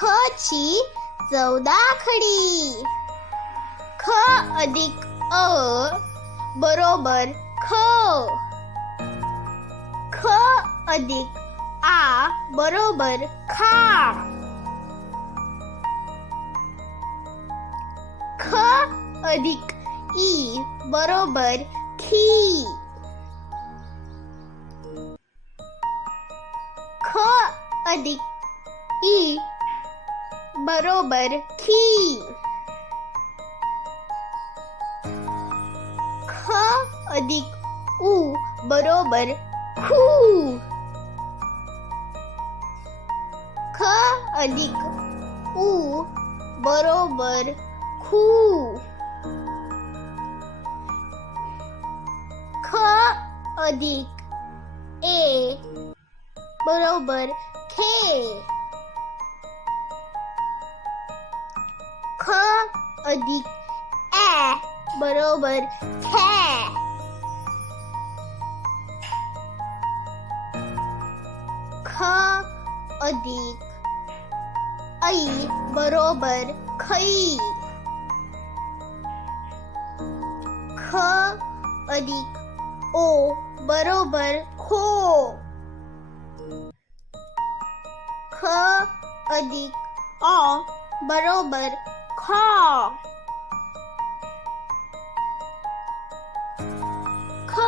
खची चौदा खडी ख अधिक अ बरोबर ख. ख अधिक आ बरोबर खा. ख अधिक ई बरोबर खी. ख अधिक ई बरोबर खी ख अधिक उ बरोबर खू ख अधिक उ बरोबर खू ख अधिक ए बरोबर खे अधिक ए बरोबर खे ख अधिक ऐ बरोबर खै। ख अधिक ओ बरोबर खो। ख अधिक अ बरोबर खा. ख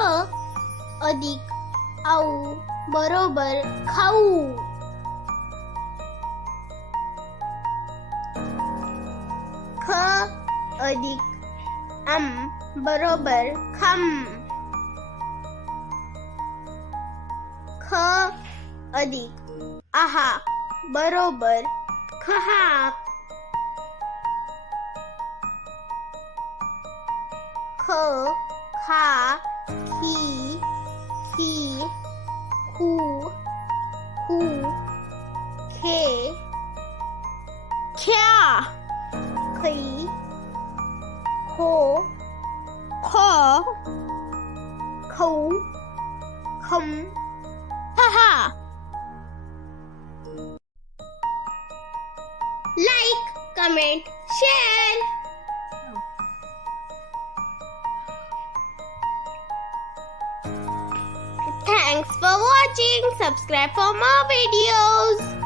अधिक आऊ बरोबर खाऊ. ख अधिक आम बरोबर खम. ख अधिक आहा बरोबर খ খা খি খি খু খু খে খ্যা খি খো খ খৌ খম হা হা like, comment, share. Thanks for watching. Subscribe for more videos.